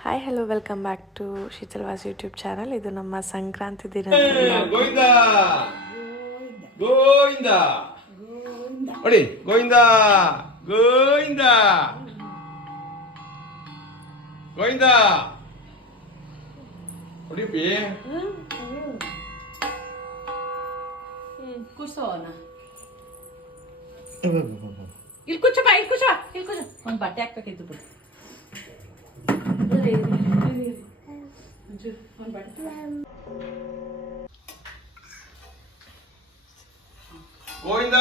Hi hello welcome back to Sheetalvas YouTube channel ಇದು ನಮ್ಮ ಸಂಕ್ರಾಂತಿ ದಿನ. ಗೋವಿಂದ! ಗೋವಿಂದ! ಹೊಡಿ ಗೋವಿಂದ! ಗೋವಿಂದ! ಗೋವಿಂದ! ಕೂಸೋನ ಇಲ್ಲಿ ಬಾ ಇಲ್ಲಿ ಕೂರ್ಚೋ ಬಾ, ಇಲ್ಲಿ ಕೂರ್ಚೋ ಒಂದು ಬಟ್ಟೆ ಹಾಕ್ಬೇಕಿತ್ತು ಬಿಡು. ಗೋವಿಂದ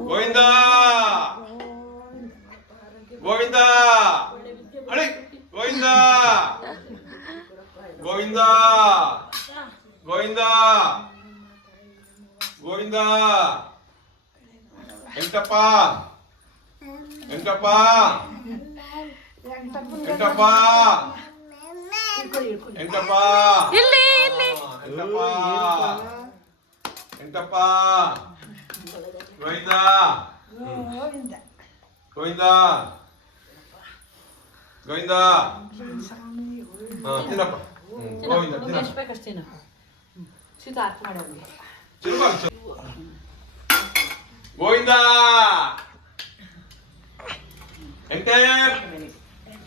ಗೋವಿಂದ ಗೋವಿಂದ ಹೊಡಿ ಗೋವಿಂದ ಗೋವಿಂದ ಗೋವಿಂದ ಗೋವಿಂದ ಎಂಟಪ್ಪ ಎಂಟಪ್ಪ ಎಂಟಪ್ಪ ಎಂಟಪ್ಪ ಇಲ್ಲಿ ಇಲ್ಲಿ. ಎಂಟಪ್ಪ ಎಂಟಪ್ಪ ಗೋವಿಂದ ಗೋವಿಂದ ಗೋವಿಂದ ತಿನ್ನಪ್ಪ. ಗೋವಿಂದ ತಿನ್ನು. ಶೀತ 땡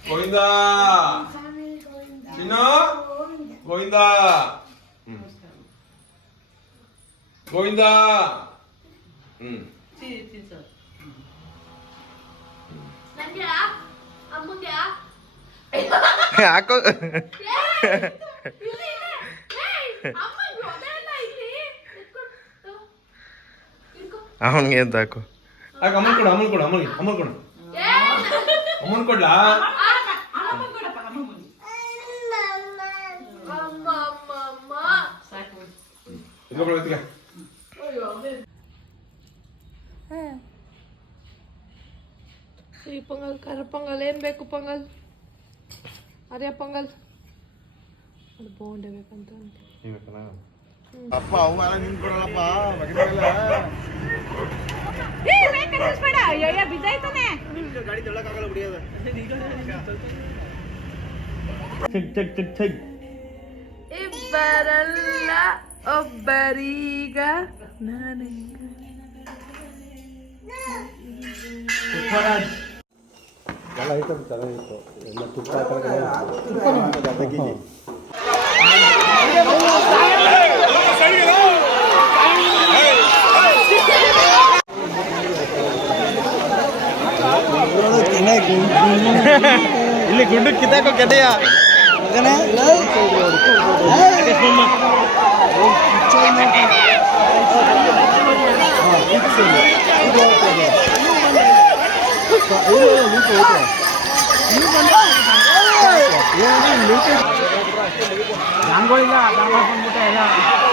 보인다 진아 보인다 응. 보인다 응. 진짜 남자야 안 본대야 아까 அவனுக்கு ஏன் தாக்கும் அமல்கணும் அமல்கணும் அமல் அமல்கணும் ಮುಂದೆ. ಸಾಕು ಬಿಡು. ಇದು ಕೊಡು ಎತ್ತಿಗೆ. ಸಿಹಿ ಪೊಂಗಲ್ ಖಾರ ಪೊಂಗಲ್ ಏನು ಬೇಕು ಪೊಂಗಲ್ ಅರ್ಯ ಪೊಂಗಲ್ ಅದು ಬೋಂಡೆ ಬೇಕಂತ ಅಪ್ಪ ಅವಮಾನ ನಿಂತ್ಕೊಡಲ್ಲಪ್ಪ ಗಾಡಿ ತೊಳಕಾಗಲ್ಲ ಬಿಡಿಯೋದು ಚೆಕ್ ಚೆಕ್ ಚೆಕ್ ಚೆಕ್ ಇಬ್ಬರಲ್ಲ ಒಬ್ಬರೀಗ ನಾನೇ ಎಲ್ಲ ಐಟಮ್ ಚೆನ್ನಾಗಿತ್ತು ಎಲ್ಲ ತುಪ್ಪ ಹಾಕೊಂಡು ಇಲ್ಲಿ ಗುಂಡು ಕಿತ್ತಾಕೋ ಕೆದೆಯ ಜಾನ್ಗಳಿಲ್ಲ ಜಾನ್ಗಳು ಬಂದ್ಬಿಟ್ಟೆ ಎಲ್ಲ